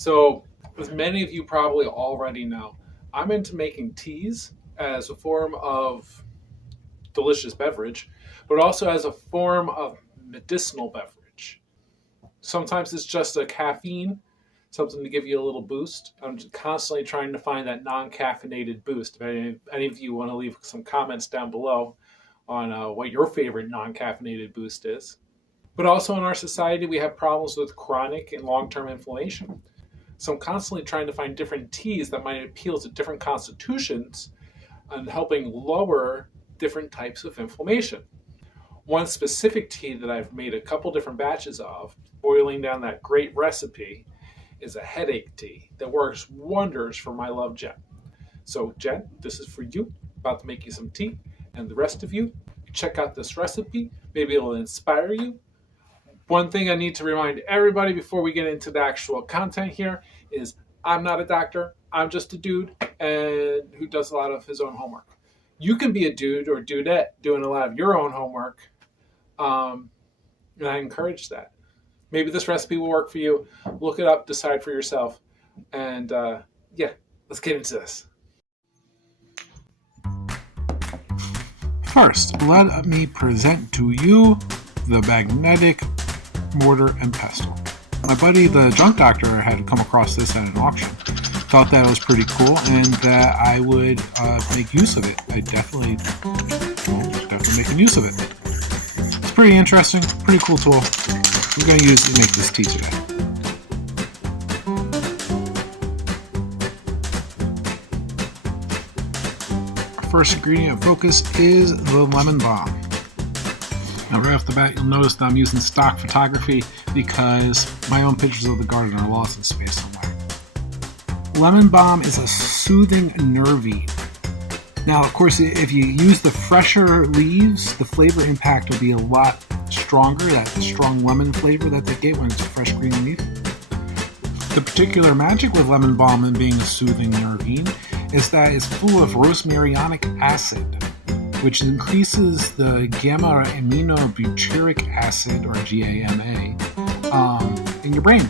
So, as many of you probably already know, I'm into making teas as a form of delicious beverage, but also as a form of medicinal beverage. Sometimes it's just a caffeine, something to give you a little boost. I'm just constantly trying to find that non-caffeinated boost. If any of you want to leave some comments down below on what your favorite non-caffeinated boost is. But also in our society, we have problems with chronic and long-term inflammation. So I'm constantly trying to find different teas that might appeal to different constitutions and helping lower different types of inflammation. One specific tea that I've made a couple different batches of, boiling down that great recipe, is a headache tea that works wonders for my love Jen. So Jen, this is for you. About to make you some tea, and the rest of you, check out this recipe. Maybe it'll inspire you. One thing I need to remind everybody before we get into the actual content here is I'm not a doctor. I'm just a dude and who does a lot of his own homework. You can be a dude or dudette doing a lot of your own homework, and I encourage that. Maybe this recipe will work for you. Look it up, decide for yourself, and let's get into this. First, let me present to you the magnetic mortar and pestle. My buddy, the junk doctor, had come across this at an auction. Thought that it was pretty cool and that I would make use of it. I definitely making use of it. It's pretty interesting, pretty cool tool. I'm going to use it to make this tea today. First ingredient of focus is the lemon balm. Now right off the bat, you'll notice that I'm using stock photography because my own pictures of the garden are lost in space somewhere. Lemon balm is a soothing nervine. Now, of course, if you use the fresher leaves, the flavor impact will be a lot stronger, that strong lemon flavor that they get when it's a fresh green leaf. The particular magic with lemon balm and being a soothing nervine is that it's full of rosmarinic acid, which increases the gamma aminobutyric acid, or GAMA, in your brain,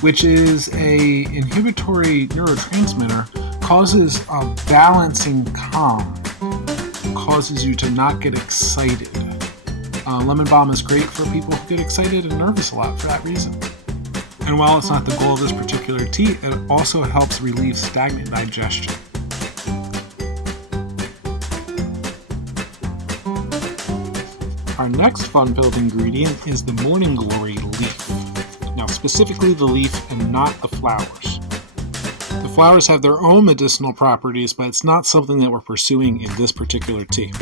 which is a inhibitory neurotransmitter, causes a balancing calm, causes you to not get excited. Lemon balm is great for people who get excited and nervous a lot for that reason. And while it's not the goal of this particular tea, it also helps relieve stagnant digestion. Our next fun-filled ingredient is the morning glory leaf. Now, specifically the leaf and not the flowers. The flowers have their own medicinal properties, but it's not something that we're pursuing in this particular tea.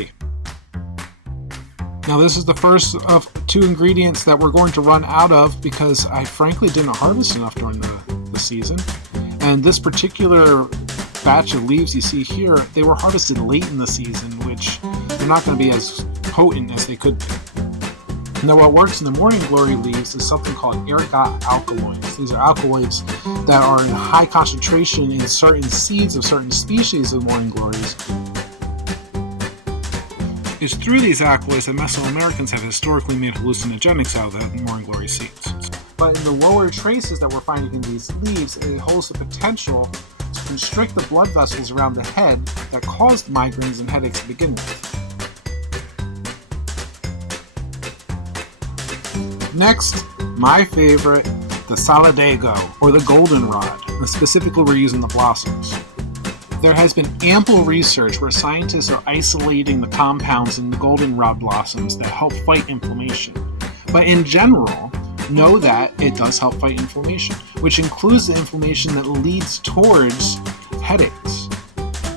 Now, this is the first of two ingredients that we're going to run out of because I frankly didn't harvest enough during the season. And this particular batch of leaves you see here, they were harvested late in the season, which they're not going to be as potent as they could be. Now, what works in the morning glory leaves is something called ergot alkaloids. These are alkaloids that are in high concentration in certain seeds of certain species of morning glories. It's through these alkaloids that Mesoamericans have historically made hallucinogenics out of the morning glory seeds. But in the lower traces that we're finding in these leaves, it holds the potential to constrict the blood vessels around the head that caused migraines and headaches to begin with. Next, my favorite, the Solidago, or the goldenrod, and specifically we're using the blossoms. There has been ample research where scientists are isolating the compounds in the goldenrod blossoms that help fight inflammation. But in general, know that it does help fight inflammation, which includes the inflammation that leads towards headaches.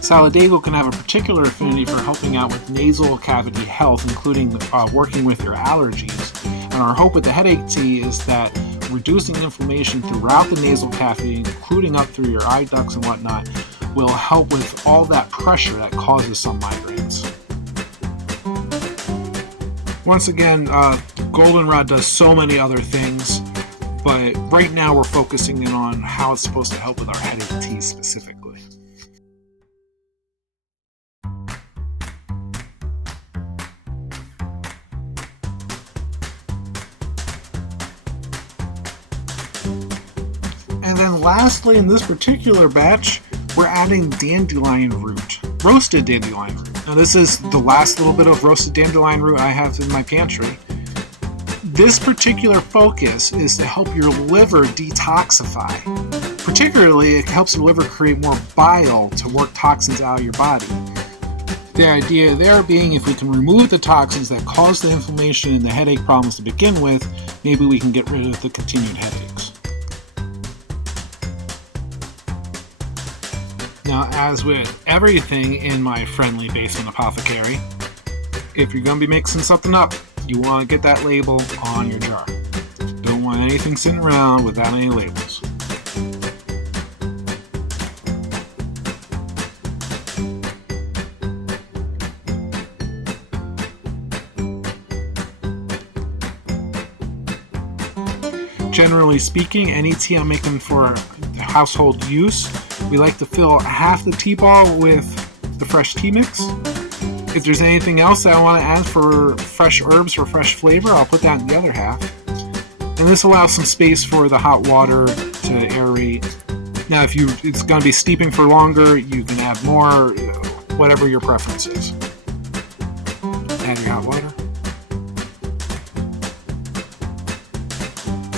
Solidago can have a particular affinity for helping out with nasal cavity health, including working with your allergies. And our hope with the headache tea is that reducing inflammation throughout the nasal cavity, including up through your eye ducts and whatnot, will help with all that pressure that causes some migraines. Once again, goldenrod does so many other things, but right now we're focusing in on how it's supposed to help with our headache tea specifically. And then lastly, in this particular batch, we're adding dandelion root, roasted dandelion root. Now this is the last little bit of roasted dandelion root I have in my pantry. This particular focus is to help your liver detoxify. Particularly, it helps your liver create more bile to work toxins out of your body. The idea there being, if we can remove the toxins that cause the inflammation and the headache problems to begin with, maybe we can get rid of the continued headaches. Now, as with everything in my friendly basement apothecary, if you're going to be mixing something up, you want to get that label on your jar. Don't want anything sitting around without any labels. Generally speaking, any tea I'm making for household use, we like to fill half the tea ball with the fresh tea mix. If there's anything else that I want to add for fresh herbs or fresh flavor, I'll put that in the other half. And this allows some space for the hot water to aerate. Now, if it's going to be steeping for longer, you can add more, whatever your preference is. Add your hot water.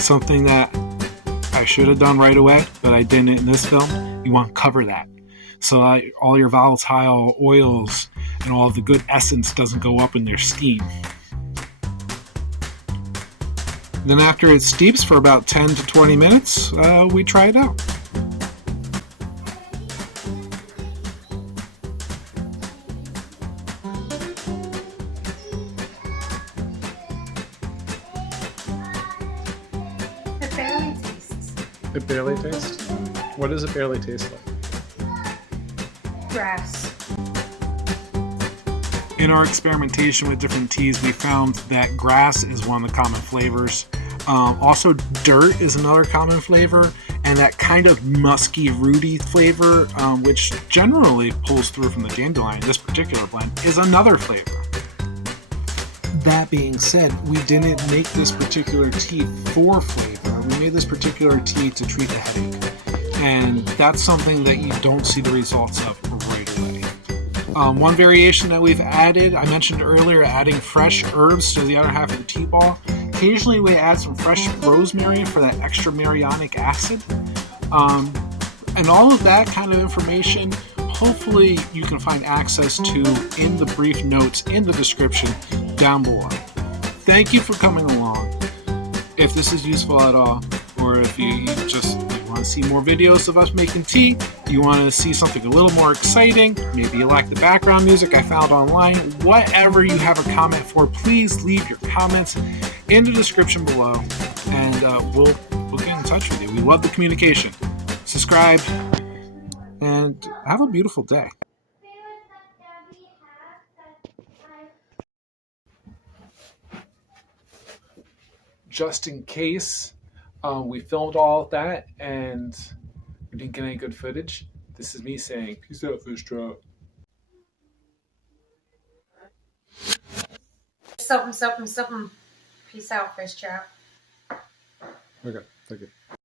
Something that I should have done right away, but I didn't in this film, you want to cover that. So all your volatile oils and all of the good essence doesn't go up in their steam. Then after it steeps for about 10 to 20 minutes, we try it out. It barely tastes. It barely tastes? What does it barely taste like? Grass. In our experimentation with different teas, we found that grass is one of the common flavors. Also, dirt is another common flavor, and that kind of musky, rooty flavor, which generally pulls through from the dandelion, this particular blend, is another flavor. That being said, we didn't make this particular tea for flavor. We made this particular tea to treat the headache. And that's something that you don't see the results of right away. One variation that we've added, I mentioned earlier, adding fresh herbs to the other half of the tea ball. Occasionally we add some fresh rosemary for that extra marinonic acid. And all of that kind of information, hopefully you can find access to in the brief notes in the description down below. Thank you for coming along. If this is useful at all, or if you just want to see more videos of us making tea, you want to see something a little more exciting, maybe you like the background music I found online, whatever you have a comment for, please leave your comments in the description below, and we'll get in touch with you. We love the communication. Subscribe, and have a beautiful day. Just in case we filmed all of that and we didn't get any good footage, this is me saying, peace out, fish trout. Something. Peace out, fish trout. Okay, thank you.